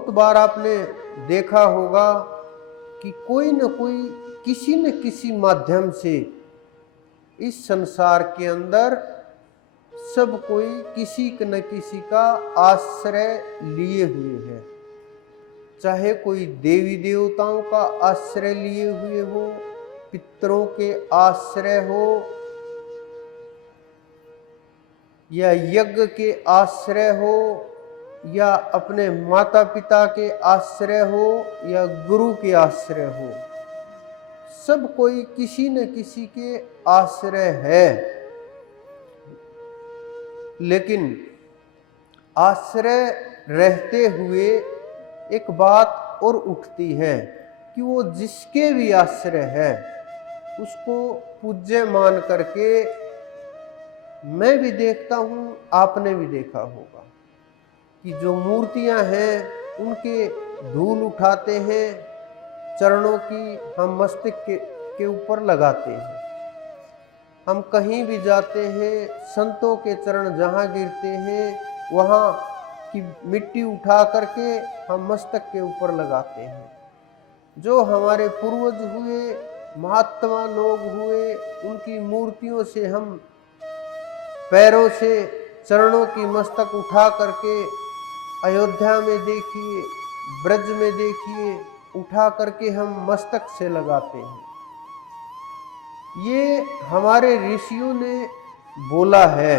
बहुत बार आपने देखा होगा कि कोई न कोई किसी न किसी माध्यम से इस संसार के अंदर सब कोई किसी न किसी का आश्रय लिए हुए है। चाहे कोई देवी देवताओं का आश्रय लिए हुए हो, पितरों के आश्रय हो, या यज्ञ के आश्रय हो, या अपने माता पिता के आश्रय हो, या गुरु के आश्रय हो, सब कोई किसी न किसी के आश्रय है। लेकिन आश्रय रहते हुए एक बात और उठती है कि वो जिसके भी आश्रय है उसको पूज्य मान करके, मैं भी देखता हूँ, आपने भी देखा होगा कि जो मूर्तियां हैं उनके धूल उठाते हैं, चरणों की हम मस्तक के ऊपर लगाते हैं। हम कहीं भी जाते हैं, संतों के चरण जहाँ गिरते हैं वहाँ की मिट्टी उठा करके हम मस्तक के ऊपर लगाते हैं। जो हमारे पूर्वज हुए, महात्मा लोग हुए, उनकी मूर्तियों से हम पैरों से, चरणों की मस्तक उठा करके, अयोध्या में देखिए, ब्रज में देखिए, उठा करके हम मस्तक से लगाते हैं। ये हमारे ऋषियों ने बोला है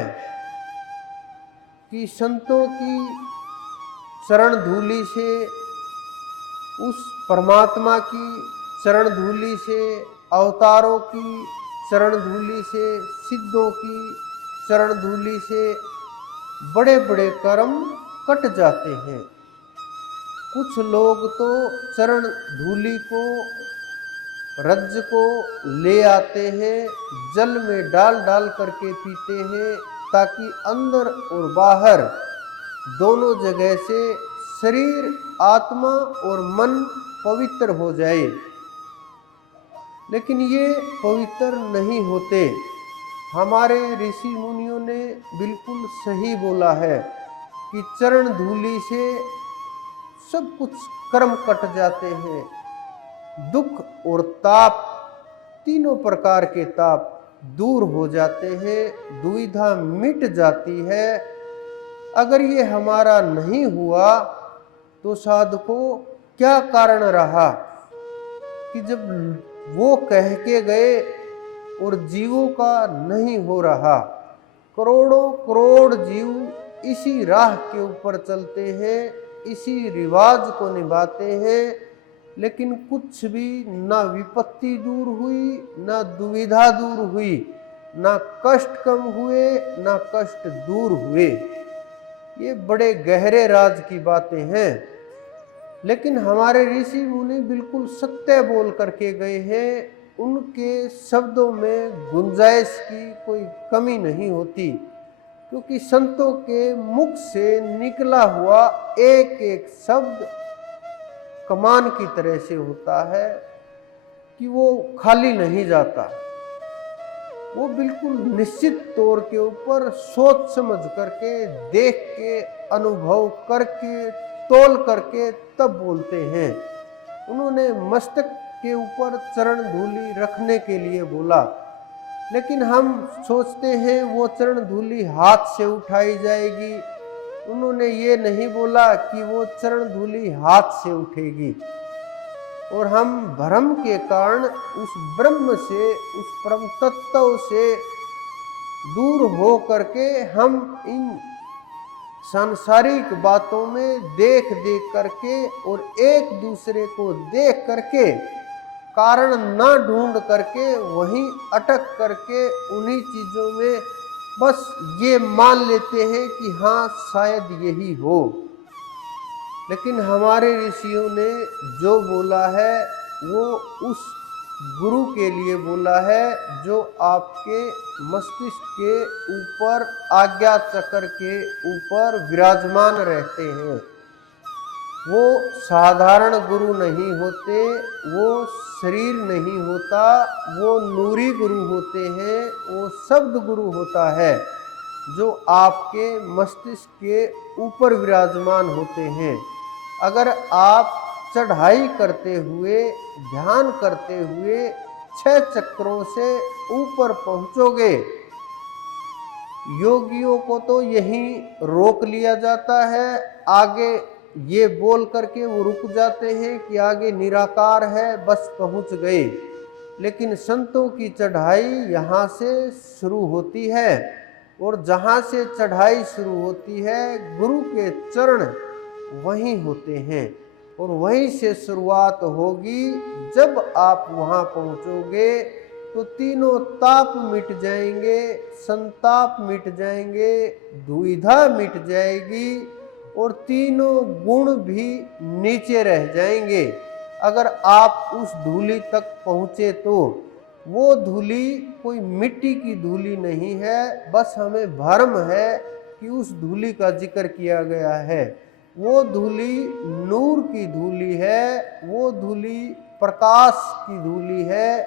कि संतों की चरण धूलि से, उस परमात्मा की चरण धूलि से, अवतारों की चरण धूलि से, सिद्धों की चरण धूलि से बड़े बड़े कर्म कट जाते हैं। कुछ लोग तो चरण धूलि को, रज्ज को ले आते हैं, जल में डाल डाल करके पीते हैं, ताकि अंदर और बाहर दोनों जगह से शरीर, आत्मा और मन पवित्र हो जाए। लेकिन ये पवित्र नहीं होते। हमारे ऋषि मुनियों ने बिल्कुल सही बोला है कि चरण धूलि से सब कुछ कर्म कट जाते हैं। दुख और ताप, तीनों प्रकार के ताप दूर हो जाते हैं, दुविधा मिट जाती है। अगर ये हमारा नहीं हुआ तो साधको क्या कारण रहा कि जब वो कह के गए और जीवों का नहीं हो रहा। करोड़ों करोड़ जीव इसी राह के ऊपर चलते हैं, इसी रिवाज को निभाते हैं, लेकिन कुछ भी ना विपत्ति दूर हुई, ना दुविधा दूर हुई, ना कष्ट कम हुए, ना कष्ट दूर हुए। ये बड़े गहरे राज की बातें हैं। लेकिन हमारे ऋषि मुनि बिल्कुल सत्य बोल करके गए हैं। उनके शब्दों में गुंजाइश की कोई कमी नहीं होती, क्योंकि संतों के मुख से निकला हुआ एक एक शब्द कमान की तरह से होता है कि वो खाली नहीं जाता। वो बिल्कुल निश्चित तौर के ऊपर सोच समझ करके, देख के, अनुभव करके, तोल करके तब बोलते हैं। उन्होंने मस्तक के ऊपर चरण धूलि रखने के लिए बोला, लेकिन हम सोचते हैं वो चरण धूलि हाथ से उठाई जाएगी। उन्होंने ये नहीं बोला कि वो चरण धूलि हाथ से उठेगी। और हम भ्रम के कारण उस ब्रह्म से, उस परम तत्व से दूर हो करके हम इन सांसारिक बातों में देख देख करके और एक दूसरे को देख करके कारण ना ढूंढ करके वहीं अटक करके उन्हीं चीजों में बस ये मान लेते हैं कि हाँ शायद यही हो। लेकिन हमारे ऋषियों ने जो बोला है वो उस गुरु के लिए बोला है जो आपके मस्तिष्क के ऊपर, आज्ञा चक्र के ऊपर विराजमान रहते हैं। वो साधारण गुरु नहीं होते, वो शरीर नहीं होता, वो नूरी गुरु होते हैं, वो शब्द गुरु होता है जो आपके मस्तिष्क के ऊपर विराजमान होते हैं। अगर आप चढ़ाई करते हुए, ध्यान करते हुए 6 चक्रों से ऊपर पहुंचोगे, योगियों को तो यहीं रोक लिया जाता है, आगे ये बोल करके वो रुक जाते हैं कि आगे निराकार है, बस पहुंच गए। लेकिन संतों की चढ़ाई यहाँ से शुरू होती है, और जहाँ से चढ़ाई शुरू होती है गुरु के चरण वहीं होते हैं, और वहीं से शुरुआत होगी। जब आप वहाँ पहुँचोगे तो तीनों ताप मिट जाएंगे, संताप मिट जाएंगे, दुविधा मिट जाएगी, और तीनों गुण भी नीचे रह जाएंगे। अगर आप उस धूली तक पहुँचे तो वो धूली कोई मिट्टी की धूली नहीं है, बस हमें भ्रम है कि उस धूली का जिक्र किया गया है। वो धूली नूर की धूली है, वो धूली प्रकाश की धूली है,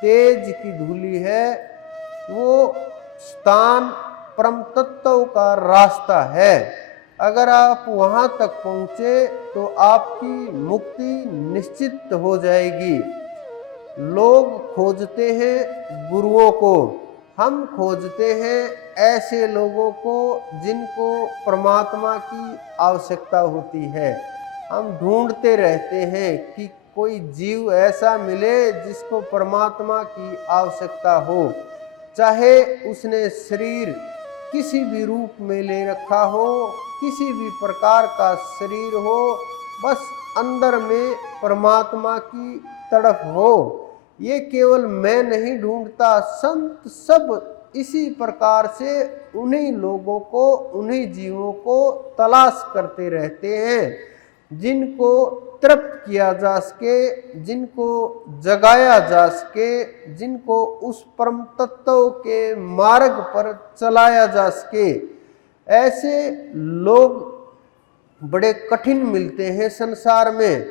तेज की धूली है। वो स्थान परम तत्व का रास्ता है। अगर आप वहाँ तक पहुँचे तो आपकी मुक्ति निश्चित हो जाएगी। लोग खोजते हैं गुरुओं को, हम खोजते हैं ऐसे लोगों को जिनको परमात्मा की आवश्यकता होती है। हम ढूंढते रहते हैं कि कोई जीव ऐसा मिले जिसको परमात्मा की आवश्यकता हो, चाहे उसने शरीर किसी भी रूप में ले रखा हो, किसी भी प्रकार का शरीर हो, बस अंदर में परमात्मा की तड़प हो। ये केवल मैं नहीं ढूंढता, संत सब इसी प्रकार से उन्हीं लोगों को, उन्हीं जीवों को तलाश करते रहते हैं जिनको तृप्त किया जा सके, जिनको जगाया जा सके, जिनको उस परम तत्व के मार्ग पर चलाया जा सके। ऐसे लोग बड़े कठिन मिलते हैं संसार में।